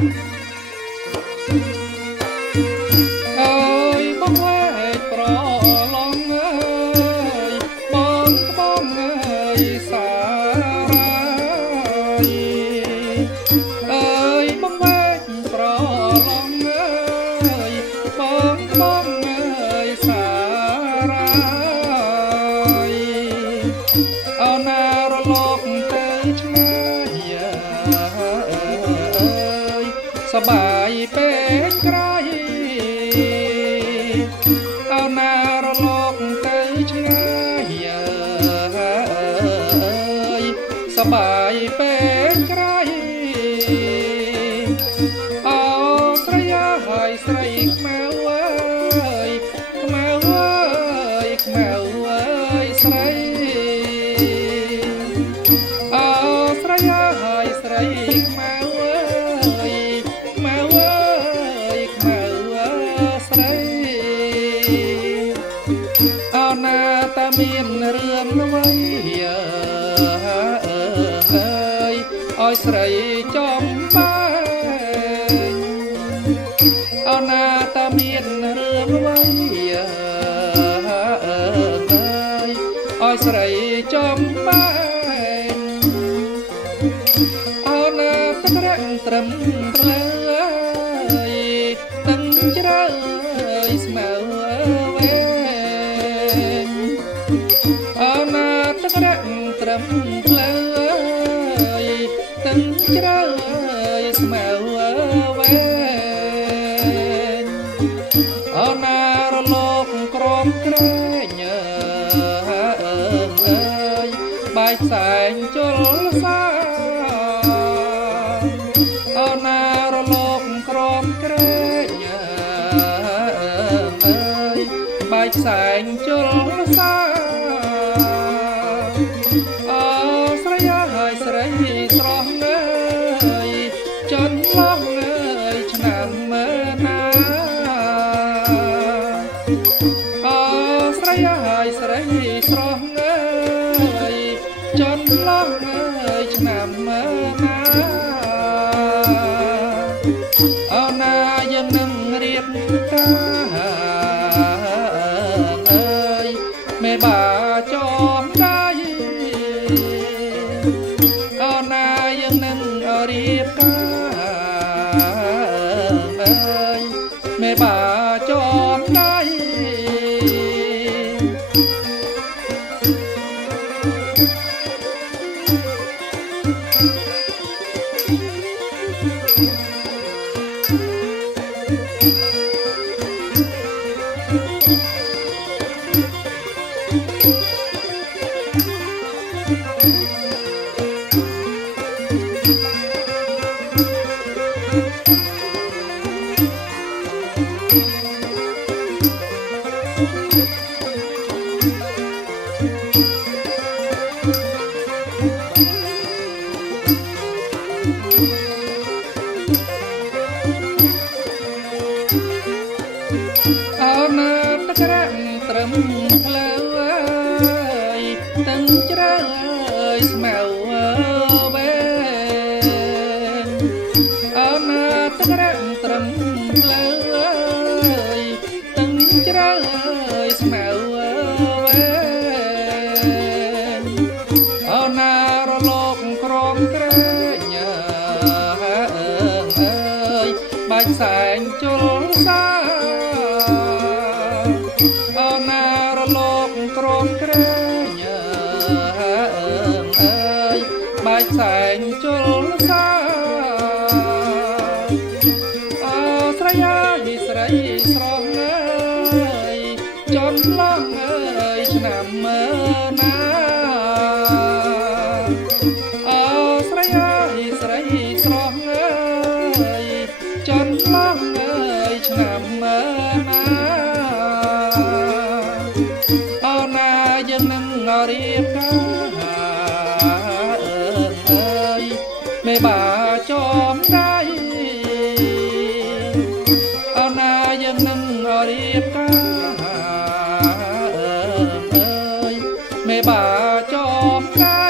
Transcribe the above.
អើយបងវែកប្រឡងអើយបងក្បងអើយសារាយអើយបងវែកប្រឡងអើយបងក្បងអើយសារាយអោណារលកទៅឆ្ងាយអើយសបាយពេកក្រៃអោណារលកទៅឆ្ងាយអើយសបាយពេកក្រៃអោស្រីហើយស្រីខ្មៅអើយខ្មៅអើយខ្មៅអើយស្រីអោស្រីហើយស្រីខ្មៅអើយខ្មៅអើយខ្មៅអើយស្រីអោណាតាមានរឿងអ្វីអើយឲ្យស្រីចំបែងអោណាតាមានរឿងអ្វីអើយឲ្យស្រីចំបែងអោណាទឹករាក់ត្រឹមផ្លើទឹកជ្រៅស្មៅវែងអោណាទឹករាក់ត្រឹមផ្លើទឹកជ្រៅស្មៅវែងអោណារលកក្រំក្រែងអើយបាយផ្សែងជលសាអោណារលកក្រំក្រែងអើយបាយផ្សែងជលសាអោស្រីហើយស្រីស្រស់អើយចន្លងអើយឆ្នាំមើណាអោស្រីហើយស្រីស្រស់អើយចន្លងអើយឆ្នាំមើណាអោណាយើងនឹងរៀបការអើយមេបាចំដៃអោណាយើងនឹងរៀបការអើយមេបាចំដៃអោណាទឹករាក់ត្រឹមផ្លូវអើយទឹកជ្រៅអើយស្មៅវែងអោណាទឹករាក់ត្រឹមផ្លូវអើយទឹកជ្រៅអើយស្មៅវែងអោណារលកក្រំក្រែងអើយបាច់សែងជលសាអោណារលកក្រំក្រែងអើយបាច់សែងជលសាអោស្រីហើយស្រីស្រស់អើយចំឡងអើយឆ្នាំមើណាអោស្រីហើយស្រីស្រស់អើយចំឡងអើយឆ្នាំមើណាអោណាយើងនឹងរៀបការអើយមេបាចំដៃអោណាយើងនឹងរៀបការអើយមេបាចំដៃ